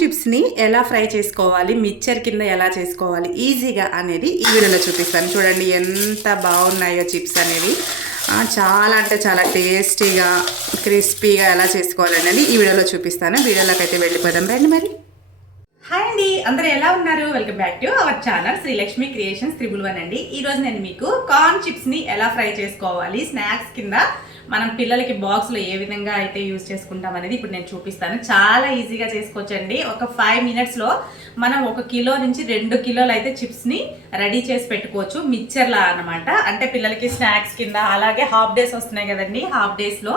చిప్స్ని ఎలా ఫ్రై చేసుకోవాలి, మిక్చర్ కింద ఎలా చేసుకోవాలి ఈజీగా అనేది ఈ వీడియోలో చూపిస్తాను. చూడండి ఎంత బాగున్నాయో చిప్స్ అనేవి. చాలా అంటే చాలా టేస్టీగా క్రిస్పీగా ఎలా చేసుకోవాలి అనేది ఈ వీడియోలో చూపిస్తాను. వీడియోలోకి అయితే వెళ్ళిపోదాం రండి. మరి హాయ్ అండి, అందరూ ఎలా ఉన్నారు? Welcome back to our channel Srilakshmi creations 111 అండి. ఈరోజు నేను మీకు కార్న్ చిప్స్ని ఎలా ఫ్రై చేసుకోవాలి స్నాక్స్ కింద మనం పిల్లలకి బాక్స్లో ఏ విధంగా అయితే యూజ్ చేసుకుంటాం అనేది ఇప్పుడు నేను చూపిస్తాను. చాలా ఈజీగా చేసుకోవచ్చండి. ఒక 5 మినిట్స్లో మనం 1 కిలో నుంచి 2 కిలోలు అయితే చిప్స్ని రెడీ చేసి పెట్టుకోవచ్చు మిక్చర్లా అనమాట. అంటే పిల్లలకి స్నాక్స్ కింద, అలాగే హాఫ్ డేస్ వస్తున్నాయి కదండి. హాఫ్ డేస్లో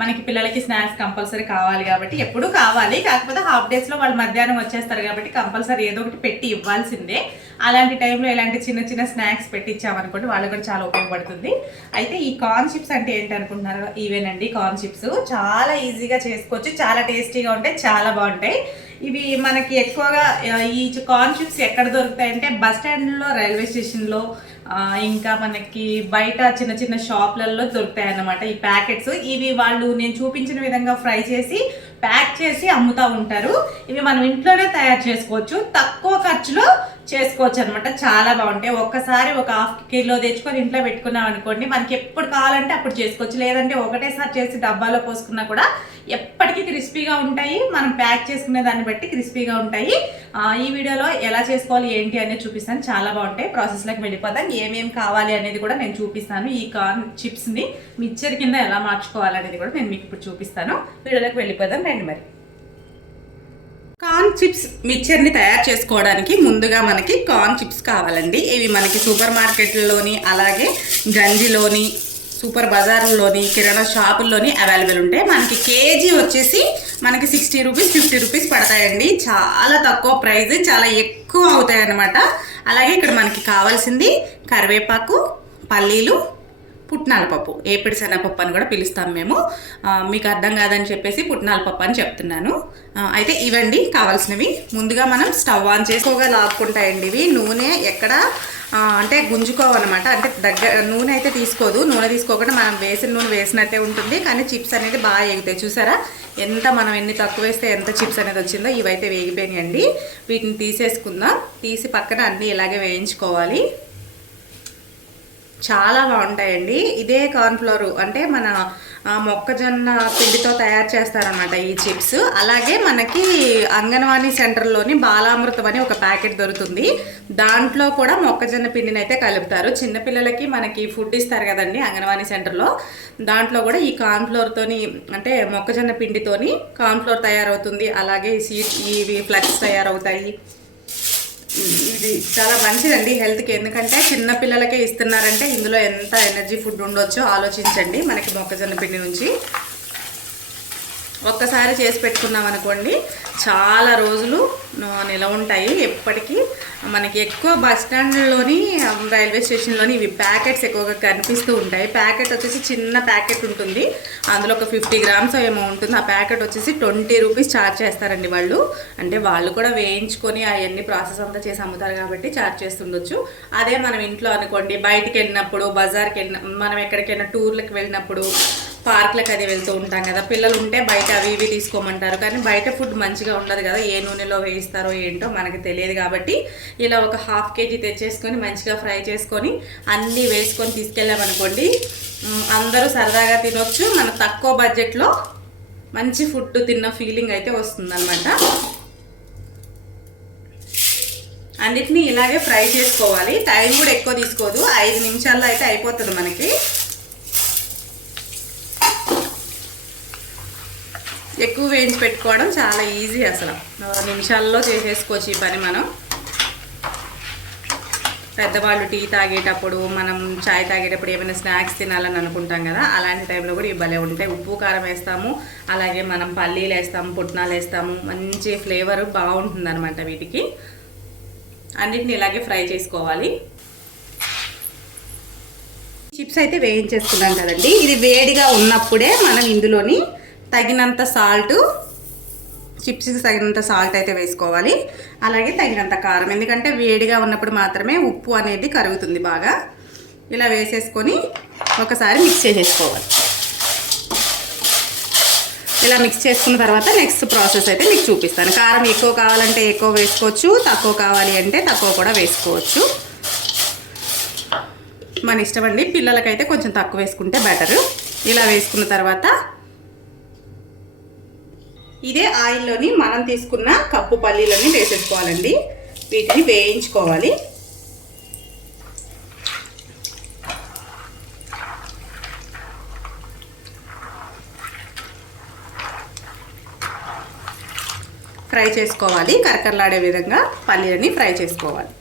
మనకి పిల్లలకి స్నాక్స్ కంపల్సరీ కావాలి కాబట్టి, ఎప్పుడు కావాలి, కాకపోతే హాఫ్ డేస్లో వాళ్ళు మధ్యాహ్నం వచ్చేస్తారు కాబట్టి కంపల్సరీ ఏదో ఒకటి పెట్టి ఇవ్వాల్సిందే. అలాంటి టైంలో ఇలాంటి చిన్న చిన్న స్నాక్స్ పెట్టి ఇచ్చామనుకోండి వాళ్ళకి కూడా చాలా ఉపయోగపడుతుంది. అయితే ఈ కార్న్ చిప్స్ అంటే ఏంటి అనుకుంటున్నారు? ఇవేనండి కార్న్ చిప్స్. చాలా ఈజీగా చేసుకోవచ్చు, చాలా టేస్టీగా ఉంటాయి, చాలా బాగుంటాయి. ఇవి మనకి ఎక్కువగా ఈ కార్న్ చిప్స్ ఎక్కడ దొరుకుతాయంటే బస్ స్టాండ్లో, రైల్వే స్టేషన్లో, ఇంకా మనకి బయట చిన్న చిన్న షాప్లలో దొరుకుతాయి అన్నమాట ఈ ప్యాకెట్స్. ఇవి వాళ్ళు నేను చూపించిన విధంగా ఫ్రై చేసి ప్యాక్ చేసి అమ్ముతూ ఉంటారు. ఇవి మనం ఇంట్లోనే తయారు చేసుకోవచ్చు, తక్కువ ఖర్చులో చేసుకోవచ్చు అనమాట. చాలా బాగుంటాయి. ఒక్కసారి ఒక 1/2 కిలో తెచ్చుకొని ఇంట్లో పెట్టుకున్నాం అనుకోండి, మనకి ఎప్పుడు కావాలంటే అప్పుడు చేసుకోవచ్చు. లేదంటే ఒకటేసారి చేసి డబ్బాలో పోసుకున్నా కూడా ఎప్పటికీ క్రిస్పీగా ఉంటాయి. మనం ప్యాక్ చేసుకునే దాన్ని బట్టి క్రిస్పీగా ఉంటాయి. ఈ వీడియోలో ఎలా చేసుకోవాలి ఏంటి అనేది చూపిస్తాను. చాలా బాగుంటాయి. ప్రాసెస్లోకి వెళ్ళిపోతాం. ఏమేమి కావాలి అనేది కూడా నేను చూపిస్తాను. ఈ కార్న్ చిప్స్ని మిక్చర్ కింద ఎలా మార్చుకోవాలనేది కూడా నేను మీకు ఇప్పుడు చూపిస్తాను. వీడియోలోకి వెళ్ళిపోదాం రండి. మరి కార్న్ చిప్స్ మిక్చర్ని తయారు చేసుకోవడానికి ముందుగా మనకి కార్న్ చిప్స్ కావాలండి. ఇవి మనకి సూపర్ మార్కెట్లలోని, అలాగే గంజిలోని, సూపర్ బజార్లోని, కిరాణా షాపుల్లోని అవైలబుల్ ఉంటాయి. మనకి కేజీ వచ్చేసి మనకి 60 రూపీస్ 50 రూపీస్ పడతాయండి. చాలా తక్కువ ప్రైస్, చాలా ఎక్కువ అవుతాయి అన్నమాట. అలాగే ఇక్కడ మనకి కావాల్సింది కరివేపాకు, పల్లీలు, పుట్నాల పప్పు, ఏపిడి శనగపప్పు అని కూడా పిలుస్తాం మేము. మీకు అర్థం కాదని చెప్పేసి పుట్నాల పప్పు అని చెప్తున్నాను. అయితే ఇవండి కావాల్సినవి. ముందుగా మనం స్టవ్ ఆన్ చేసుకోగా లాక్కుంటాయండి ఇవి. నూనె ఎక్కడ అంటే గుంజుకోవన్నమాట. అంటే నూనె అయితే తీసుకోదు. నూనె తీసుకోకుండా మనం వేసిన నూనె వేసినట్టే ఉంటుంది, కానీ చిప్స్ అనేది బాగా ఎగుతాయి. చూసారా మనం ఎన్ని తక్కువ వేస్తే ఎంత చిప్స్ అనేది వచ్చిందో. ఇవైతే వేగిపోయినాయండి. వీటిని తీసేసుకుందాం. తీసి పక్కన అన్నీ ఇలాగే వేయించుకోవాలి. చాలా బాగుంటాయండి. ఇదే కార్న్ఫ్లోర్ అంటే మన మొక్కజొన్న పిండితో తయారు చేస్తారనమాట ఈ చిప్స్. అలాగే మనకి అంగన్వాడీ సెంటర్లోని బాలామృతం అని ఒక ప్యాకెట్ దొరుకుతుంది. దాంట్లో కూడా మొక్కజొన్న పిండిని అయితే కలుపుతారు. చిన్నపిల్లలకి మనకి ఫుడ్ ఇస్తారు కదండి అంగన్వాడీ సెంటర్లో. దాంట్లో కూడా ఈ కార్న్ఫ్లోర్తోని, అంటే మొక్కజొన్న పిండితోని కార్న్ఫ్లోర్ తయారవుతుంది. అలాగే ఇవి ఫ్లక్స్ తయారవుతాయి. ఇది చాలా మంచిదండి హెల్త్కి. ఎందుకంటే చిన్న పిల్లలకే ఇస్తున్నారంటే ఇందులో ఎంత ఎనర్జీ ఫుడ్ ఉండొచ్చో ఆలోచించండి. మనకి మొక్కజొన్న పిండి నుంచి ఒక్కసారి చేసి పెట్టుకున్నాం అనుకోండి చాలా రోజులు నిల ఉంటాయి. ఎప్పటికీ మనకి ఎక్కువ బస్ స్టాండ్లోని, రైల్వే స్టేషన్లోని ఇవి ప్యాకెట్స్ ఎక్కువగా కనిపిస్తూ ఉంటాయి. ప్యాకెట్ వచ్చేసి చిన్న ప్యాకెట్ ఉంటుంది, అందులో ఒక 50 గ్రామ్స్ ఏమో ఉంటుంది. ఆ ప్యాకెట్ వచ్చేసి 20 రూపీస్ ఛార్జ్ చేస్తారండి వాళ్ళు. అంటే వాళ్ళు కూడా వేయించుకొని అవన్నీ ప్రాసెస్ అంతా చేసి అమ్ముతారు కాబట్టి ఛార్జ్ చేస్తుండొచ్చు. అదే మనం ఇంట్లో అనుకోండి, బయటికి వెళ్ళినప్పుడు, బజార్కి మనం ఎక్కడికైనా టూర్లకు వెళ్ళినప్పుడు, పార్క్లకు అది వెళ్తూ ఉంటాం కదా, పిల్లలు ఉంటే బయట అవి ఇవి తీసుకోమంటారు. కానీ బయట ఫుడ్ మంచిగా ఉండదు కదా, ఏ నూనెలో వేయిస్తారో ఏంటో మనకి తెలియదు. కాబట్టి ఇలా ఒక 1/2 కేజీ తెచ్చేసుకొని మంచిగా ఫ్రై చేసుకొని అన్నీ వేసుకొని తీసుకెళ్ళామనుకోండి అందరూ సరదాగా తినొచ్చు. మన తక్కువ బడ్జెట్లో మంచి ఫుడ్ తిన్న ఫీలింగ్ అయితే వస్తుందన్నమాట. అన్నిటినీ ఇలాగే ఫ్రై చేసుకోవాలి. టైం కూడా ఎక్కువ తీసుకోదు, 5 నిమిషాల్లో అయితే అయిపోతుంది మనకి. ఎక్కువ వేయించి పెట్టుకోవడం చాలా ఈజీ, అసలు నిమిషాల్లో చేసేసుకోవచ్చు ఈ పని. మనం పెద్దవాళ్ళు టీ తాగేటప్పుడు, మనం చాయ్ తాగేటప్పుడు ఏమైనా స్నాక్స్ తినాలని అనుకుంటాం కదా, అలాంటి టైంలో కూడా ఇవి భలే ఉంటాయి. ఉప్పు కారం వేస్తాము, అలాగే మనం పల్లీలు వేస్తాము, పుట్నాలు వేస్తాము, మంచి ఫ్లేవర్ బాగుంటుంది అనమాట వీటికి. అన్నిటిని ఇలాగే ఫ్రై చేసుకోవాలి. చిప్స్ అయితే వేయించేసుకున్నాం కదండి. ఇది వేడిగా ఉన్నప్పుడే మనం ఇందులోని తగినంత సాల్ట్, చిప్స్కి తగినంత సాల్ట్ అయితే వేసుకోవాలి. అలాగే తగినంత కారం, ఎందుకంటే వేడిగా ఉన్నప్పుడు మాత్రమే ఉప్పు అనేది కరుగుతుంది బాగా. ఇలా వేసేసుకొని ఒకసారి మిక్స్ చేసేసుకోవాలి. ఇలా మిక్స్ చేసుకున్న తర్వాత నెక్స్ట్ ప్రాసెస్ అయితే మీకు చూపిస్తాను. కారం ఎక్కువ కావాలంటే ఎక్కువ వేసుకోవచ్చు, తక్కువ కావాలి అంటే తక్కువ కూడా వేసుకోవచ్చు, మన ఇష్టం అండి. పిల్లలకైతే కొంచెం తక్కువ వేసుకుంటే బెటరు. ఇలా వేసుకున్న తర్వాత ఇదే ఆయిల్లోని మనం తీసుకున్న కప్పు పల్లీలని వేసేసుకోవాలండి. వీటిని వేయించుకోవాలి. ఫ్రై చేసుకోవాలి, కరకరలాడే విధంగా పల్లీలని ఫ్రై చేసుకోవాలి.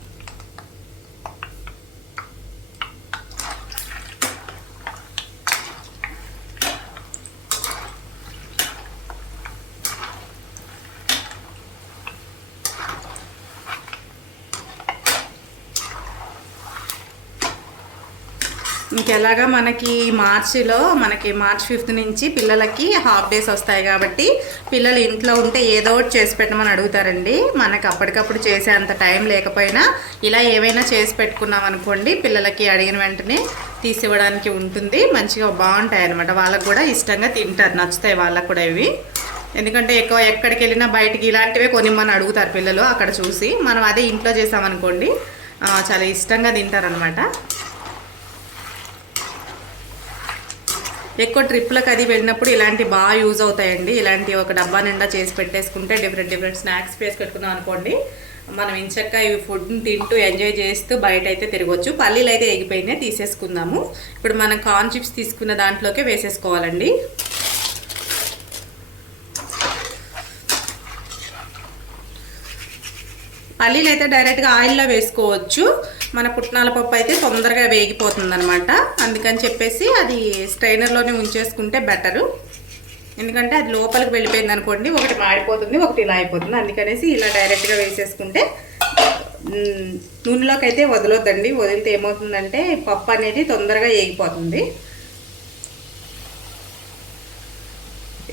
ఇంకెలాగా మనకి మార్చ్ 5th నుంచి పిల్లలకి హాఫ్ డేస్ వస్తాయి కాబట్టి పిల్లలు ఇంట్లో ఉంటే ఏదో ఒకటి చేసి పెట్టమని అడుగుతారండి. మనకు అప్పటికప్పుడు చేసే అంత టైం లేకపోయినా ఇలా ఏవైనా చేసి పెట్టుకున్నాం అనుకోండి, పిల్లలకి అడిగిన వెంటనే తీసివ్వడానికి ఉంటుంది. మంచిగా బాగుంటాయి అన్నమాట. వాళ్ళకు కూడా ఇష్టంగా తింటారు, నచ్చుతాయి వాళ్ళకు కూడా ఇవి. ఎందుకంటే ఎక్కువ ఎక్కడికి వెళ్ళినా బయటికి ఇలాంటివే కొనిమ్మని అడుగుతారు పిల్లలు. అక్కడ చూసి మనం అదే ఇంట్లో చేసామనుకోండి చాలా ఇష్టంగా తింటారనమాట. ఎక్కువ ట్రిప్లకు అది వెళ్ళినప్పుడు ఇలాంటి బాగా యూజ్ అవుతాయండి. ఇలాంటి ఒక డబ్బా నిండా చేసి పెట్టేసుకుంటే డిఫరెంట్ స్నాక్స్ చేసి పెట్టుకున్నాం అనుకోండి, మనం ఇంచక్క ఇవి ఫుడ్ని తింటూ ఎంజాయ్ చేస్తూ బయట అయితే తిరగవచ్చు. పల్లీలు అయితే ఎగిపోయినాయి, తీసేసుకుందాము. ఇప్పుడు మనం కార్న్ చిప్స్ తీసుకున్న దాంట్లోకే వేసేసుకోవాలండి. పల్లీలు అయితే డైరెక్ట్గా ఆయిల్లో వేసుకోవచ్చు. మన పుట్నాల పప్పు అయితే తొందరగా వేగిపోతుంది అనమాట. అందుకని చెప్పేసి అది స్ట్రైనర్లోనే ఉంచేసుకుంటే బెటరు. ఎందుకంటే అది లోపలికి వెళ్ళిపోయింది అనుకోండి, ఒకటి మాడిపోతుంది, ఒకటి ఇలా అయిపోతుంది. అందుకనేసి ఇలా డైరెక్ట్గా వేసేసుకుంటే నూనెలోకి అయితే వదలొద్దండి. వదిలితే ఏమవుతుందంటే పప్పు అనేది తొందరగా వేగిపోతుంది.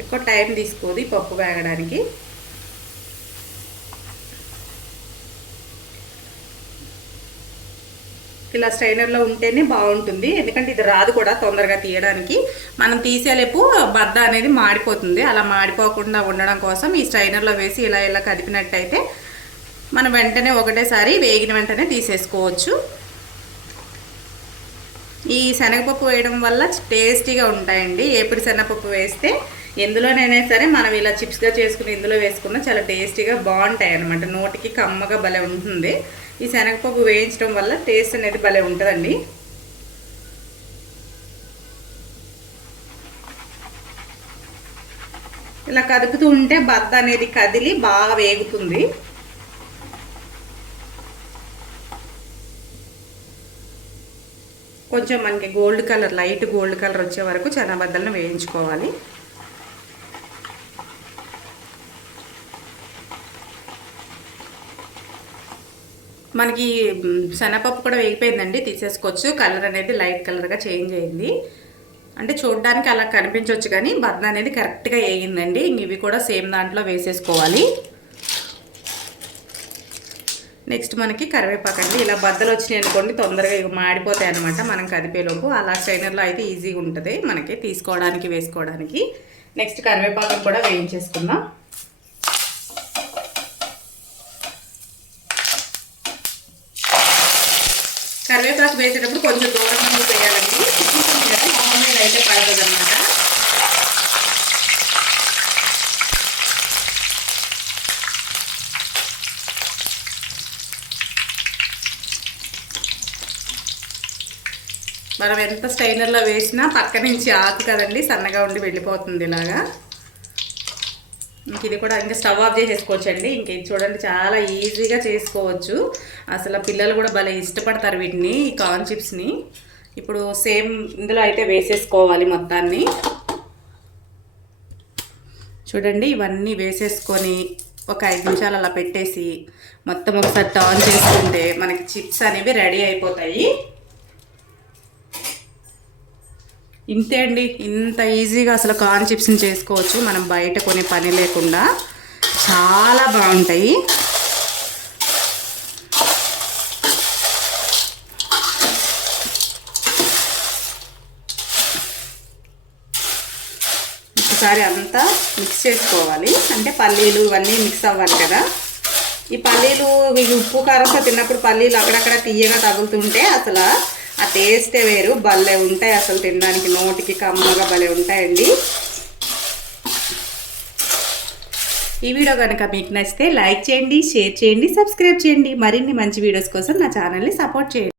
ఎక్కువ టైం తీసుకోదు ఈ పప్పు వేగడానికి. ఇలా స్ట్రైనర్లో ఉంటేనే బాగుంటుంది, ఎందుకంటే ఇది రాదు కూడా తొందరగా తీయడానికి. మనం తీసేలేపు బద్ద అనేది మాడిపోతుంది. అలా మాడిపోకుండా ఉండడం కోసం ఈ స్ట్రైనర్లో వేసి ఇలా కదిపినట్టయితే మనం వెంటనే ఒకటేసారి వేగిన వెంటనే తీసేసుకోవచ్చు. ఈ శనగపప్పు వేయడం వల్ల టేస్టీగా ఉంటాయండి. ఏపుడు శనగపప్పు వేస్తే ఎందులోనైనా సరే మనం ఇలా చిప్స్గా చేసుకుని ఇందులో వేసుకున్న చాలా టేస్టీగా బాగుంటాయి అన్నమాట. నోటికి కమ్మగా భలే ఉంటుంది. ఈ శనగపప్పు వేయించడం వల్ల టేస్ట్ అనేది భలే ఉంటుందండి. ఇలా కదుపుతూ ఉంటే బద్ద అనేది కదిలి బాగా వేగుతుంది. కొంచెం మనకి gold colour, light gold colour వచ్చే వరకు శనగబద్దలను వేయించుకోవాలి. మనకి శనగపప్పు కూడా వేగిపోయిందండి, తీసేసుకోవచ్చు. కలర్ అనేది లైట్ కలర్గా చేంజ్ అయింది. అంటే చూడడానికి అలా కనిపించవచ్చు కానీ బద్ద అనేది కరెక్ట్గా వేగిందండి. ఇవి కూడా సేమ్ దాంట్లో వేసేసుకోవాలి. నెక్స్ట్ మనకి కరివేపాకు అండి. ఇలా బద్దలు వచ్చినాయి అనుకోండి తొందరగా ఇక మాడిపోతాయి అనమాట మనం కదిపేలోపు. అలా స్ట్రైనర్లో అయితే ఈజీగా ఉంటుంది మనకి తీసుకోవడానికి, వేసుకోవడానికి. నెక్స్ట్ కరివేపాకు కూడా వేయించేసుకుందాం. కరివేపాకు వేసేటప్పుడు కొంచెం దూరంగా వేయాలండి, మొహం మీద అయితే పడుతుంది అనమాట. మనం ఎంత స్ట్రైనర్లో వేసినా పక్క నుంచి ఆకు కదండి సన్నగా ఉండి వెళ్ళిపోతుంది ఇలాగా. ఇంక ఇది కూడా ఇంకా స్టవ్ ఆఫ్ చేసేసుకోవచ్చండి. ఇంక ఇది చూడండి చాలా ఈజీగా చేసుకోవచ్చు. అసలు పిల్లలు కూడా భలే ఇష్టపడతారు వీటిని, ఈ కార్న్ చిప్స్ని. ఇప్పుడు సేమ్ ఇందులో అయితే వేసేసుకోవాలి మొత్తాన్ని. చూడండి ఇవన్నీ వేసేసుకొని ఒక 5 నిమిషాలు అలా పెట్టేసి మొత్తం ఒకసారి టర్న్ చేసుకుంటే మనకి చిప్స్ అనేవి రెడీ అయిపోతాయి. ఇంతే అండి, ఇంత ఈజీగా అసలు కార్న్ చిప్స్ని చేసుకోవచ్చు మనం బయట కొనే పని లేకుండా. చాలా బాగుంటాయి. ఒకసారి అంతా మిక్స్ చేసుకోవాలి. అంటే పల్లీలు ఇవన్నీ మిక్స్ అవ్వాలి కదా. ఈ పల్లీలు మీకు ఉప్పు కారంతో తిన్నప్పుడు పల్లీలు అక్కడక్కడ తీయగా తగులుతుంటే అసలు ఆ టేస్టే వేరు, భలే ఉంటాయి అసలు. తినడానికి నోటికి కమ్మగా భలే ఉంటాయండి. ఈ వీడియో కనుక మీకు నచ్చితే లైక్ చేయండి, షేర్ చేయండి, సబ్స్క్రైబ్ చేయండి. మరిన్ని మంచి వీడియోస్ కోసం నా ఛానల్ని సపోర్ట్ చేయండి.